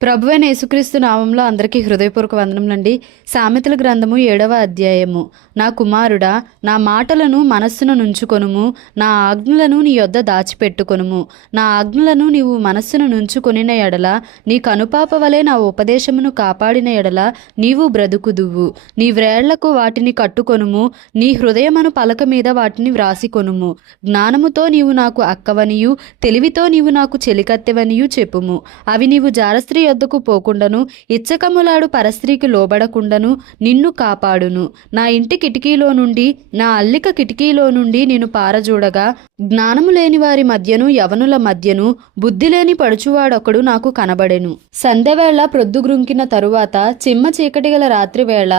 ప్రభువైన యేసుక్రీస్తు నామంలో అందరికీ హృదయపూర్వక వందనములండి. సామెతల గ్రంథము 7వ అధ్యాయము. నా కుమారుడా, నా మాటలను మనస్సున నుంచుకొనుము, నా ఆజ్ఞలను నీ యొద్ద దాచిపెట్టుకొనుము. నా ఆజ్ఞలను నీవు మనస్సున నుంచుకొనిన ఎడల, నీ కనుపాప వలె నా ఉపదేశమును కాపాడిన ఎడల నీవు బ్రతుకుదువు. నీ వ్రేళ్లకు వాటిని కట్టుకొనుము, నీ హృదయమను పలక మీద వాటిని వ్రాసికొనుము. జ్ఞానముతో నీవు నాకు అక్కవనియు, తెలివితో నీవు నాకు చెలికత్తెవనియు చెప్పుము. అవి నీవు జారస్త్రీ యొద్దకు పోకుండాను, ఇచ్చకములాడు పరస్త్రీకి లోబడకుండాను నిన్ను కాపాడును. నా ఇంటి కిటికీలో నుండి, నా అల్లిక కిటికీలో నుండి నేను పారజూడగా, జ్ఞానము లేని వారి మధ్యను యవనుల మధ్యను బుద్ధి లేని పడుచువాడొకడు నాకు కనబడెను. సంధ్యవేళ ప్రొద్దుగ్రుంకిన తరువాత చిమ్మ చీకటి గల రాత్రివేళ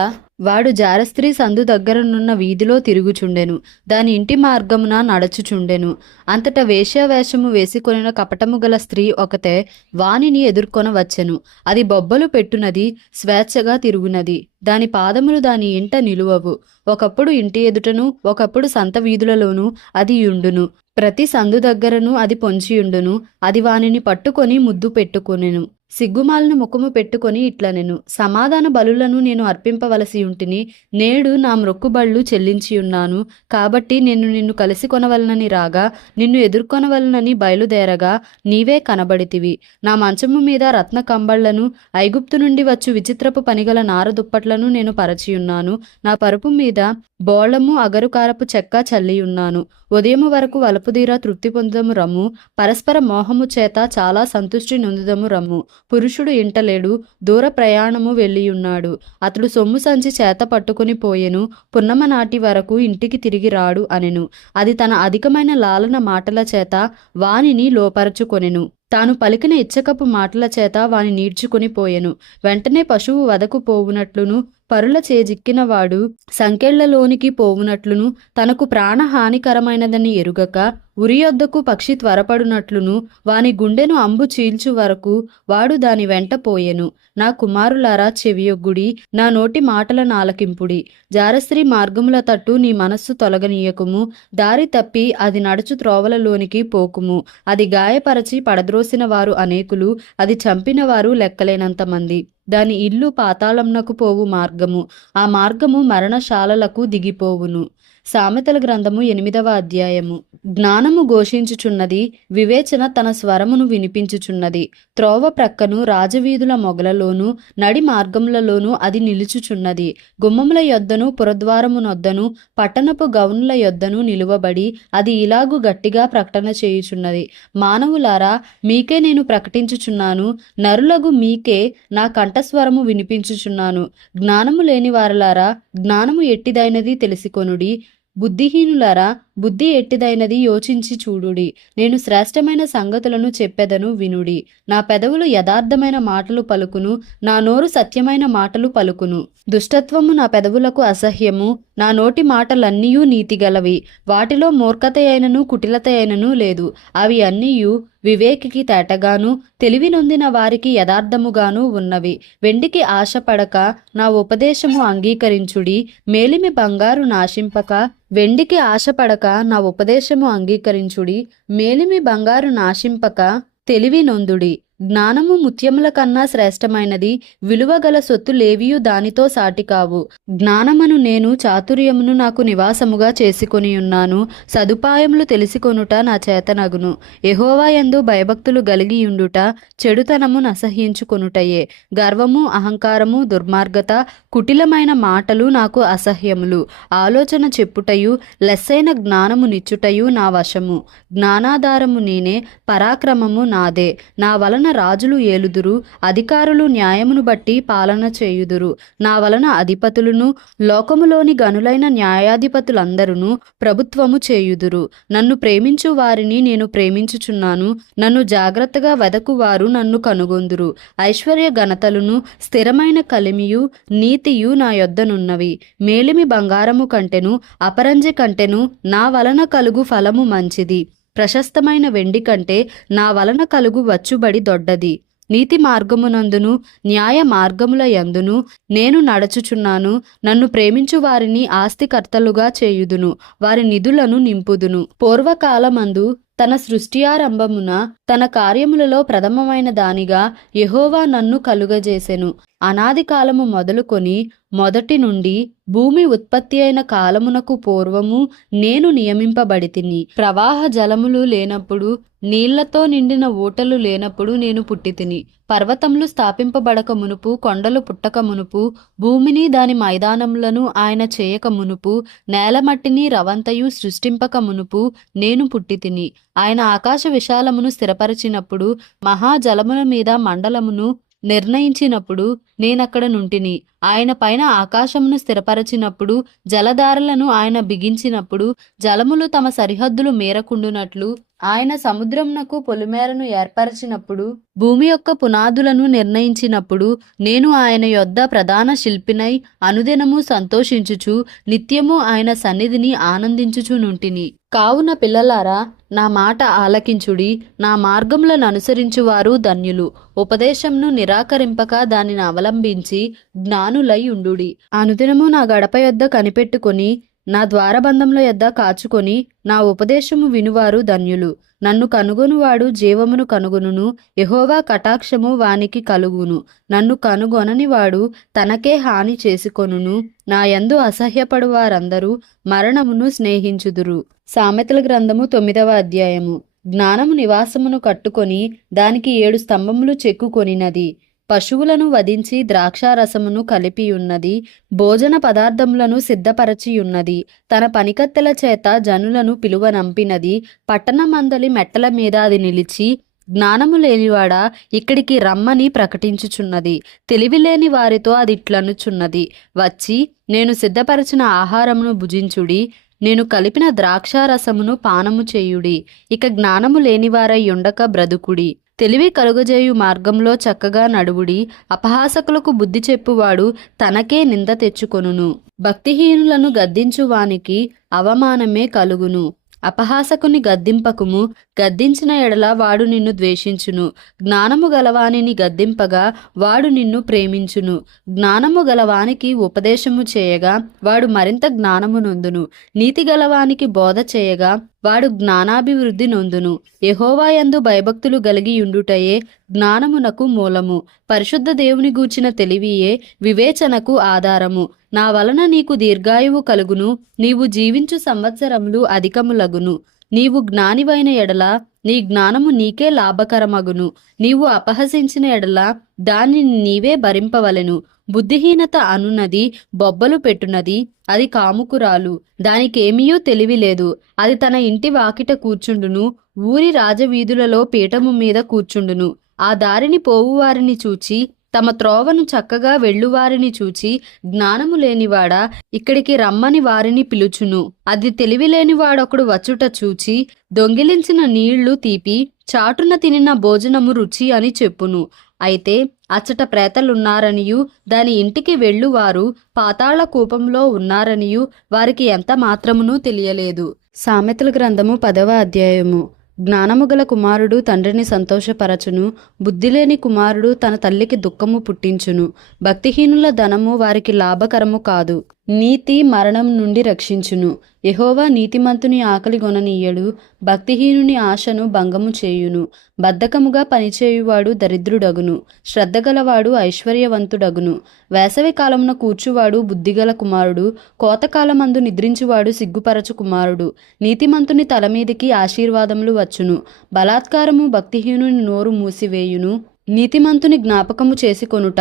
వాడు జారస్త్రీ సందు దగ్గరనున్న వీధిలో తిరుగుచుండెను. దాని ఇంటి మార్గమున నడచుచుండెను. అంతట వేశ్యావేషము వేసికొనిన కపటము గల స్త్రీ ఒకతే వానిని ఎదుర్కొన వచ్చెను. అది బొబ్బలు పెట్టునది, స్వేచ్ఛగా తిరుగునది. దాని పాదములు దాని ఇంట నిలువవు. ఒకప్పుడు ఇంటి ఎదుటను, ఒకప్పుడు సంత వీధులలోనూ అది యుండును. ప్రతి సందు దగ్గరను అది పొంచియుండును. అది వానిని పట్టుకొని ముద్దు పెట్టుకొనెను. సిగ్గుమాలిన ముఖము పెట్టుకొని ఇట్లనెను, సమాధాన బలులను నేను అర్పింపవలసి ఉంటిని. నేడు నా మ్రొక్కుబళ్ళు చెల్లించియున్నాను. కాబట్టి నేను నిన్ను కలిసి కొనవలనని రాగా, నిన్ను ఎదుర్కొనవలనని బయలుదేరగా నీవే కనబడితివి. నా మంచము మీద రత్న కంబళ్లను, ఐగుప్తు నుండి వచ్చు విచిత్రపు పనిగల నార దుప్పట్లను నేను పరచియున్నాను. నా పరుపు మీద బోళము అగరుకారపు చెక్క చల్లియున్నాను. ఉదయము వరకు వలపుదీరా తృప్తి పొందుదము రమ్ము. పరస్పర మోహము చేత చాలా సంతుష్టి నొందుదము రమ్ము. పురుషుడు ఇంటలేడు, దూర ప్రయాణము వెళ్ళియున్నాడు. అతడు సొమ్ము సంచి చేత పట్టుకుని పోయెను. పున్నమ నాటి వరకు ఇంటికి తిరిగి రాడు అనెను. అది తన అధికమైన లాలన మాటల చేత వానిని లోపరచుకొనెను. తాను పలికిన ఇచ్చకపు మాటల చేత వాని నీడ్చుకుని పోయెను. వెంటనే పశువు వదకు పోవునట్లును, పరుల చేజిక్కినవాడు సంకెళ్లలోనికి పోవునట్లును, తనకు ప్రాణహానికరమైనదని ఎరుగక ఉరియొద్దకు పక్షి త్వరపడునట్లును, వాని గుండెను అంబు చీల్చు వరకు వాడు దాని వెంట పోయెను. నా కుమారులారా చెవియొగ్గుడి, నా నోటి మాటలను ఆలకింపుడి. జారస్త్రీ మార్గముల తట్టు నీ మనస్సు తొలగనీయకుము. దారి తప్పి అది నడుచు త్రోవలలోనికి పోకుము. అది గాయపరచి పడద్రోసిన వారు అనేకులు, అది చంపిన వారు లెక్కలేనంత మంది. దాని ఇల్లు పాతాళంనకు పోవు మార్గము, ఆ మార్గము మరణశాలలకు దిగిపోవును. సామెతల గ్రంథము 8వ అధ్యాయము. జ్ఞానము ఘోషించుచున్నది, వివేచన తన స్వరమును వినిపించుచున్నది. త్రోవ ప్రక్కను రాజవీధుల మొగలలోను, నడి మార్గములలోనూ అది నిలుచుచున్నది. గుమ్మముల యొద్దను, పురద్వారమునొద్దను, పట్టణపు గౌనుల యొద్దను నిలువబడి అది ఇలాగు గట్టిగా ప్రకటన చేయుచున్నది. మానవులారా, మీకే నేను ప్రకటించుచున్నాను, నరులగు మీకే నా కంఠస్వరము వినిపించుచున్నాను. జ్ఞానము లేని వారలారా, జ్ఞానము ఎట్టిదైనది తెలిసికొనుడి. బుద్ధిహీనులారా, బుద్ధి ఎట్టిదైనది యోచించి చూడుడి. నేను శ్రేష్టమైన సంగతులను చెప్పెదను, వినుడి. నా పెదవులు యథార్థమైన మాటలు పలుకును, నా నోరు సత్యమైన మాటలు పలుకును. దుష్టత్వము నా పెదవులకు అసహ్యము, నా నోటి మాటలన్నీయూ నీతిగలవి. వాటిలో మూర్ఖత అయినను కుటిలత అయినను లేదు. అవి అన్నీయు వివేకికి తేటగాను, తెలివి నొందిన వారికి యథార్థముగాను ఉన్నవి. వెండికి ఆశపడక నా ఉపదేశము అంగీకరించుడి. మేలిమి బంగారు నాశింపక వెండికి ఆశపడక నా ఉపదేశము అంగీకరించుడి. మేలిమి బంగారు నాశింపక తెలివి నొందుడి. జ్ఞానము ముత్యముల కన్నా శ్రేష్టమైనది, విలువగల సొత్తు లేవియు దానితో సాటి కావు. జ్ఞానమును నేను చాతుర్యమును నాకు నివాసముగా చేసుకొనియున్నాను. సదుపాయములు తెలిసికొనుట నా చేతనగును. యెహోవా యందు భయభక్తులు గలిగియుండుట చెడుతనము నసహించుకొనుటయే. గర్వము, అహంకారము, దుర్మార్గత, కుటిలమైన మాటలు నాకు అసహ్యములు. ఆలోచన చెప్పుటయు, లెస్సైన జ్ఞానము నిచ్చుటయు నా వశము. జ్ఞానాధారము నేనే, పరాక్రమము నాదే. నా వలన రాజులు ఏలుదురు, అధికారులు న్యాయమును బట్టి పాలన చేయుదురు. నా వలన అధిపతులను, లోకములోని గనులైన న్యాయాధిపతులందరూ ప్రభుత్వము చేయుదురు. నన్ను ప్రేమించు వారిని నేను ప్రేమించుచున్నాను. నన్ను జాగ్రత్తగా వెదకువారు నన్ను కనుగొందురు. ఐశ్వర్య ఘనతలను, స్థిరమైన కలిమియు, నీతియు నా యొద్దనున్నవి. మేలిమి బంగారము కంటెను, అపరంజి కంటెను నా వలన కలుగు ఫలము మంచిది. ప్రశస్తమైన వెండి కంటే నా వలన కలుగు వచ్చుబడి దొడ్డది. నీతి మార్గమునందును, న్యాయ మార్గముల యందును నేను నడచుచున్నాను. నన్ను ప్రేమించు వారిని ఆస్తికర్తలుగా చేయుదును, వారి నిధులను నింపుదును. పూర్వకాలమందు తన సృష్టియారంభమున తన కార్యములలో ప్రథమమైన దానిగా యెహోవా నన్ను కలుగజేసెను. అనాది కాలము మొదలుకొని మొదటి నుండి భూమి ఉత్పత్తి అయిన కాలమునకు పూర్వము నేను నియమింపబడితిని. ప్రవాహ జలములు లేనప్పుడు, నీళ్లతో నిండిన ఊటలు లేనప్పుడు నేను పుట్టితిని. పర్వతములు స్థాపింపబడక మునుపు, కొండలు పుట్టక మునుపు, భూమిని దాని మైదానములను ఆయన చేయక మునుపు, నేలమట్టిని రవంతయు సృష్టింపక మునుపు నేను పుట్టితిని. ఆయన ఆకాశ విశాలమును స్థిరపరిచినప్పుడు, మహాజలముల మీద మండలమును నిర్ణయించినప్పుడు నేనక్కడ నుంటిని. ఆయన పైన ఆకాశమును స్థిరపరచినప్పుడు, జలధారలను ఆయన బిగించినప్పుడు, జలములు తమ సరిహద్దులు మేరకుండునట్లు ఆయన సముద్రమునకు పొలిమేరను ఏర్పరచినప్పుడు, భూమి యొక్క పునాదులను నిర్ణయించినప్పుడు, నేను ఆయన యొద్ద ప్రధాన శిల్పినై అనుదినము సంతోషించుచు నిత్యము ఆయన సన్నిధిని ఆనందించుచునుంటిని. కావున పిల్లలారా, నా మాట ఆలకించుడి. నా మార్గములను అనుసరించువారు ధన్యులు. ఉపదేశంను నిరాకరింపక దానిని అవలంబించి జ్ఞానులై ఉండుడి. అనుదినము నా గడప యొద్ద కనిపెట్టుకొని, నా ద్వారబంధముల యొద్ద కాచుకొని, నా ఉపదేశము వినువారు ధన్యులు. నన్ను కనుగొనువాడు జీవమును కనుగొనును, యెహోవా కటాక్షము వానికి కలుగును. నన్ను కనుగొనని వాడు తనకే హాని చేసుకొనును. నా యందు అసహ్యపడు వారందరూ మరణమును స్నేహించుదురు. సామెతల గ్రంథము 9వ అధ్యాయము. జ్ఞానము నివాసమును కట్టుకొని దానికి 7 స్తంభములు చెక్కుకొనినది. పశువులను వధించి ద్రాక్షారసమును కలిపియున్నది. భోజన పదార్థములను సిద్ధపరచియున్నది. తన పనికత్తెల చేత జనులను పిలువనంపినది. పట్టణమందలి మెట్టల మీద అది నిలిచి, జ్ఞానము లేనివాడా ఇక్కడికి రమ్మని ప్రకటించుచున్నది. తెలివి లేని వారితో అది ఇట్లనుచున్నది, వచ్చి నేను సిద్ధపరచిన ఆహారమును భుజించుడి, నేను కలిపిన ద్రాక్షారసమును పానము చేయుడి. ఇక జ్ఞానము లేనివారై ఉండక బ్రతుకుడి. తెలివి కలుగజేయు మార్గంలో చక్కగా నడువుడి. అపహాసకులకు బుద్ధి చెప్పువాడు తనకే నింద తెచ్చుకొనును. భక్తిహీనులను గద్దించువానికి అవమానమే కలుగును. అపహాసకుని గద్దింపకుము, గద్దించిన ఎడల వాడు నిన్ను ద్వేషించును. జ్ఞానము గలవానిని గద్దింపగా వాడు నిన్ను ప్రేమించును. జ్ఞానము గలవానికి ఉపదేశము చేయగా వాడు మరింత జ్ఞానము నొందును. నీతి గలవానికి బోధ చేయగా వాడు జ్ఞానాభివృద్ధి నొందును. యెహోవా యందు భయభక్తులు కలిగి ఉండుటయే జ్ఞానమునకు మూలము. పరిశుద్ధ దేవుని గూర్చిన తెలివియే వివేచనకు ఆధారము. నా వలన నీకు దీర్ఘాయువు కలుగును, నీవు జీవించు సంవత్సరములు అధికములగును. నీవు జ్ఞానివైన ఎడల నీ జ్ఞానము నీకే లాభకరమగును. నీవు అపహసించిన ఎడల దానిని నీవే భరింపవలెను. బుద్ధిహీనత అనున్నది బొబ్బలు పెట్టునది, అది కాముకురాలు, దానికేమీయూ తెలివి లేదు. అది తన ఇంటి వాకిట కూర్చుండును, ఊరి రాజవీధులలో పీఠము మీద కూర్చుండును. ఆ దారిని పోవువారిని చూచి, తమ త్రోవను చక్కగా వెళ్ళువారిని చూచి, జ్ఞానము లేనివాడా ఇక్కడికి రమ్మని వారిని పిలుచును. అది తెలివి లేనివాడొకడు వచ్చుట చూచి, దొంగిలించిన నీళ్లు తీపి, చాటున తినిన భోజనము రుచి అని చెప్పును. అయితే అచ్చట ప్రేతలున్నారనియు, దాని ఇంటికి వెళ్ళువారు పాతాళ కూపంలో ఉన్నారనియు వారికి ఎంత మాత్రమునూ తెలియలేదు. సామెతల గ్రంథము 10వ అధ్యాయము. జ్ఞానము గల కుమారుడు తండ్రిని సంతోషపరచును, బుద్ధిలేని కుమారుడు తన తల్లికి దుఃఖము పుట్టించును. భక్తిహీనుల ధనము వారికి లాభకరము కాదు, నీతి మరణం నుండి రక్షించును. యెహోవా నీతిమంతుని ఆకలి గొననీయడు, భక్తిహీనుని ఆశను భంగము చేయును. బద్ధకముగా పనిచేయువాడు దరిద్రుడగును, శ్రద్ధగలవాడు ఐశ్వర్యవంతుడగును. వేసవి కాలమున కూర్చువాడు బుద్ధిగల కుమారుడు, కోతకాలమందు నిద్రించువాడు సిగ్గుపరచు కుమారుడు. నీతిమంతుని తలమీదికి ఆశీర్వాదములు వచ్చును, బలాత్కారము భక్తిహీనుని నోరు మూసివేయును. నీతిమంతుని జ్ఞాపకము చేసుకొనుట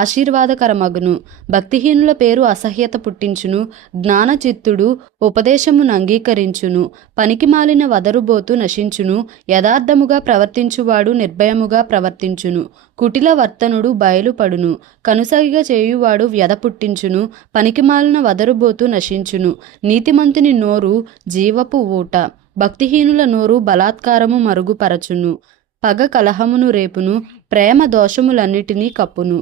ఆశీర్వాదకరమగును. భక్తిహీనుల పేరు అసహ్యత పుట్టించును, జ్ఞానచిత్తుడు ఉపదేశమును అంగీకరించును. పనికిమాలిన వదరుబోతు నశించును, యథార్థముగా ప్రవర్తించువాడు నిర్భయముగా ప్రవర్తించును. కుటిల వర్తనుడు బయలుపడును, కనుసగిగ చేయువాడు వ్యధ పుట్టించును. పనికిమాలిన వదరుబోతు నశించును. నీతిమంతుని నోరు జీవపు ఊట, భక్తిహీనుల నోరు బలాత్కారము మరుగుపరచును. పగ కలహమును రేపును, ప్రేమ దోషములన్నిటినీ కప్పును.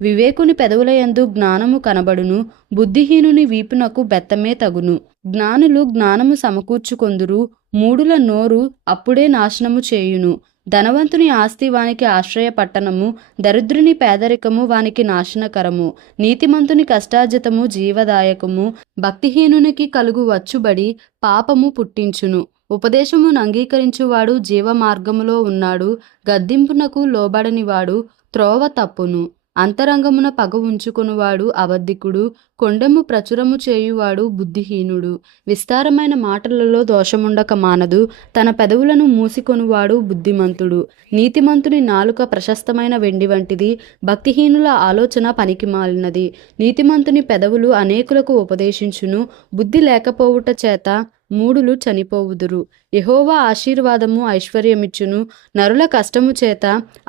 వివేకుని పెదవులయందు జ్ఞానము కనబడును, బుద్ధిహీనుని వీపునకు బెత్తమే తగును. జ్ఞానులు జ్ఞానము సమకూర్చుకొందురు, మూడుల నోరు అప్పుడే నాశనము చేయును. ధనవంతుని ఆస్తి వానికి ఆశ్రయ పట్టణము, దరిద్రుని పేదరికము వానికి నాశనకరము. నీతిమంతుని కష్టార్జితము జీవదాయకము, భక్తిహీనునికి కలుగు వచ్చుబడి పాపము పుట్టించును. ఉపదేశమును అంగీకరించువాడు జీవ మార్గములో ఉన్నాడు, గద్దింపునకు లోబడనివాడు త్రోవ తప్పును. అంతరంగమున పగ ఉంచుకొనువాడు అబద్ధికుడు, కొండెము ప్రచురము చేయువాడు బుద్ధిహీనుడు. విస్తారమైన మాటలలో దోషముండక మానదు, తన పెదవులను మూసికొనువాడు బుద్ధిమంతుడు. నీతిమంతుని నాలుక ప్రశస్తమైన వెండి వంటిది, భక్తిహీనుల ఆలోచన పనికిమాలినది. నీతిమంతుని పెదవులు అనేకులకు ఉపదేశించును, బుద్ధి లేకపోవుట చేత మూఢులు చనిపోవుదురు. యెహోవా ఆశీర్వాదము ఐశ్వర్యమిచ్చును, నరుల కష్టము చేత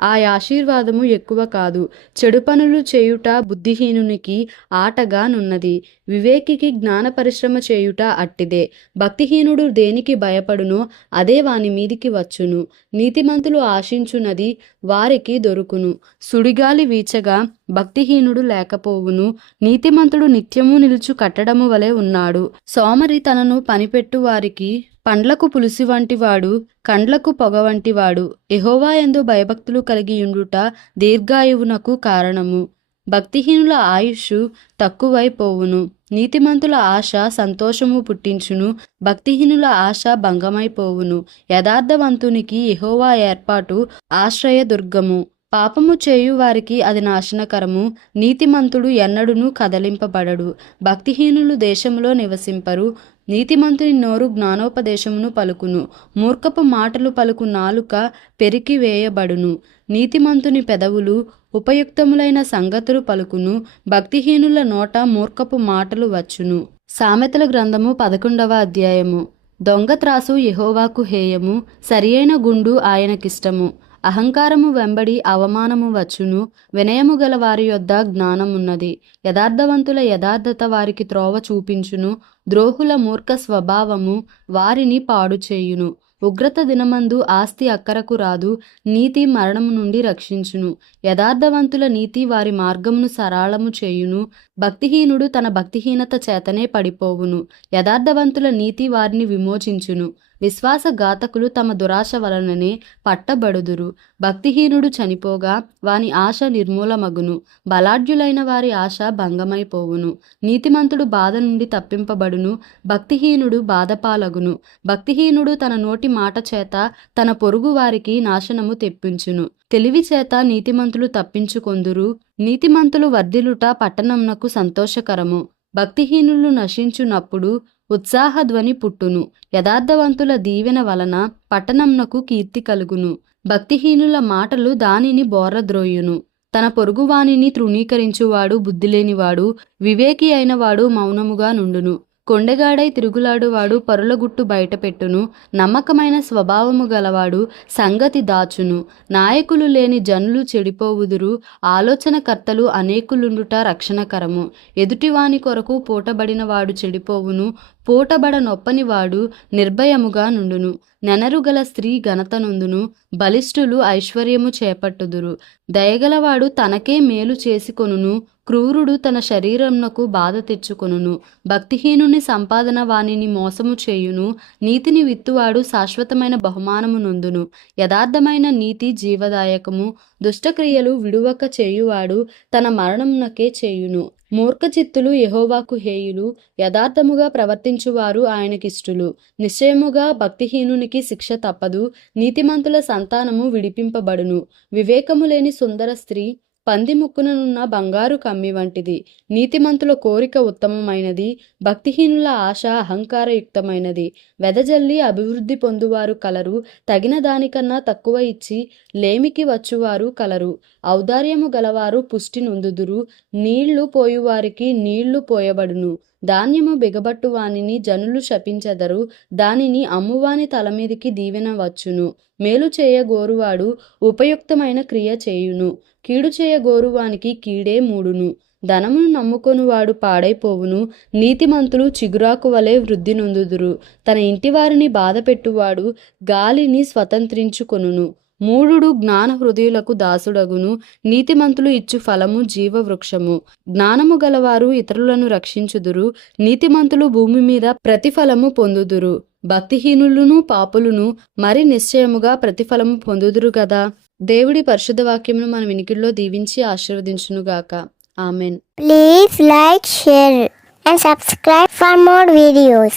ఆ ఆశీర్వాదము ఎక్కువ కాదు. చెడు పనులు చేయుట బుద్ధిహీనునికి ఆటగా నున్నది, వివేకికి జ్ఞాన పరిశ్రమ చేయుట అట్టిదే. భక్తిహీనుడు దేనికి భయపడునో అదే వాని మీదికి వచ్చును, నీతిమంతులు ఆశించున్నది వారికి దొరుకును. సుడిగాలి వీచగా భక్తిహీనుడు లేకపోవును, నీతిమంతుడు నిత్యము నిలుచు కట్టడము వలె ఉన్నాడు. సోమరి తనను పనిపెట్టు వారికి పండ్లకు పులుసు వంటివాడు, కండ్లకు పొగ వంటివాడు. యెహోవా యందు భయభక్తులు కలిగియుండుట దీర్ఘాయువునకు కారణము. భక్తిహీనుల ఆయుష్షు తక్కువైపోవును, నీతిమంతుల ఆశ సంతోషము పుట్టించును, భక్తిహీనుల ఆశ భంగమైపోవును. యథార్థవంతునికి యెహోవా ఏర్పాటు ఆశ్రయదుర్గము, పాపము చేయు వారికి అది నాశనకరము. నీతిమంతుడు ఎన్నడును కదలింపబడడు, భక్తిహీనులు దేశములో నివసింపరు. నీతిమంతుని నోరు జ్ఞానోపదేశమును పలుకును, మూర్ఖపు మాటలు పలుకు నాలుక పెరికివేయబడును. నీతిమంతుని పెదవులు ఉపయుక్తములైన సంగతులు పలుకును, భక్తిహీనుల నోట మూర్ఖపు మాటలు వచ్చును. సామెతల గ్రంథము 11వ అధ్యాయము. దొంగ త్రాసు యెహోవాకు హేయము, సరియైన గుండు ఆయనకిష్టము. అహంకారము వెంబడి అవమానము వచ్చును, వినయము గల వారి యొద్ద జ్ఞానమున్నది. యథార్థవంతుల యథార్థత వారికి త్రోవ చూపించును, ద్రోహుల మూర్ఖ స్వభావము వారిని పాడు చేయును. ఉగ్రత దినమందు ఆస్తి అక్కరకు రాదు, నీతి మరణము నుండి రక్షించును. యథార్థవంతుల నీతి వారి మార్గమును సరళము చేయును, భక్తిహీనుడు తన భక్తిహీనత చేతనే పడిపోవును. యథార్థవంతుల నీతి వారిని విమోచించును, విశ్వాసఘాతకులు తమ దురాశ వలననే పట్టబడుదురు. భక్తిహీనుడు చనిపోగా వాని ఆశ నిర్మూలమగును, బలాఢ్యులైన వారి ఆశ భంగమైపోవును. నీతిమంతుడు బాధ నుండి తప్పింపబడును, భక్తిహీనుడు బాధపాలగును. భక్తిహీనుడు తన నోటి మాట చేత తన పొరుగు వారికి నాశనము తెప్పించును, తెలివి చేత నీతిమంతులు తప్పించుకొందురు. నీతిమంతులు వర్ధిల్లుట పట్టణమునకు సంతోషకరము, భక్తిహీనులు నశించునప్పుడు ఉత్సాహధ్వని పుట్టును. యథార్థవంతుల దీవెన వలన పట్టణంనకు కీర్తి కలుగును, భక్తిహీనుల మాటలు దానిని బోర్రద్రోయును. తన పొరుగువానిని తృణీకరించువాడు బుద్ధిలేనివాడు, వివేకి అయిన వాడు మౌనముగా నుండును. కొండెగాడై తిరుగులాడువాడు పరుల గుట్టు బయటపెట్టును, నమ్మకమైన స్వభావము గలవాడు సంగతి దాచును. నాయకులు లేని జనులు చెడిపోవుదురు, ఆలోచనకర్తలు అనేకులుండుట రక్షణకరము. ఎదుటివాని కొరకు పూటబడిన వాడు చెడిపోవును, పూటబడ నొప్పని వాడు నిర్భయముగా నుండును. నెనరుగల స్త్రీ ఘనత నొందును, బలిష్ఠులు ఐశ్వర్యము చేపట్టుదురు. దయగలవాడు తనకే మేలు చేసుకొనును, క్రూరుడు తన శరీరమునకు బాధ తెచ్చుకొనును. భక్తిహీనుని సంపాదన వానిని మోసము చేయును, నీతిని విత్తువాడు శాశ్వతమైన బహుమానము నొందును. యథార్థమైన నీతి జీవదాయకము, దుష్టక్రియలు విడువక చేయువాడు తన మరణమునకే చేయును. మూర్ఖచిత్తులు యెహోవాకు హేయులు, యథార్థముగా ప్రవర్తించువారు ఆయనకిష్టులు. నిశ్చయముగా భక్తిహీనునికి శిక్ష తప్పదు, నీతిమంతుల సంతానము విడిపింపబడును. వివేకము లేని సుందర స్త్రీ పంది ముక్కుననున్న బంగారు కమ్మి వంటిది. నీతిమంతుల కోరిక ఉత్తమమైనది, భక్తిహీనుల ఆశ అహంకారయుక్తమైనది. వెదజల్లి అభివృద్ధి పొందువారు కలరు, తగిన దానికన్నా తక్కువ ఇచ్చి లేమికి వచ్చువారు కలరు. ఔదార్యము గలవారు పుష్టి నొందుదురు, నీళ్లు పోయువారికి నీళ్లు పోయబడును. ధాన్యము బిగబట్టు వానిని జనులు శపించెదరు, దానిని అమ్మువాని తలమీదికి దీవెన వచ్చును. మేలు చేయగోరువాడు ఉపయుక్తమైన క్రియ చేయును, కీడు చేయగోరువానికి కీడే మూడును. ధనమును నమ్ముకొనువాడు పాడైపోవును, నీతిమంతులు చిగురాకు వలె వృద్ధి నొందుదురు. తన ఇంటివారిని బాధపెట్టువాడు గాలిని స్వతంత్రించుకొనును. మూఢుడు జ్ఞాన హృదయులకు దాసుడగును, నీతిమంతులు ఇచ్చు ఫలము జీవవృక్షము. జ్ఞానము గలవారు ఇతరులను రక్షించుదురు, నీతిమంతులు భూమి మీద ప్రతిఫలము పొందుదురు. భక్తిహీనులను పాపులను మరి నిశ్చయముగా ప్రతిఫలము పొందుదురు గదా. దేవుడి పరిశుద్ధ వాక్యమును మన వినికిడిలో దీవించి ఆశీర్వదించునుగాక. Amen. Please like, share and subscribe for more videos.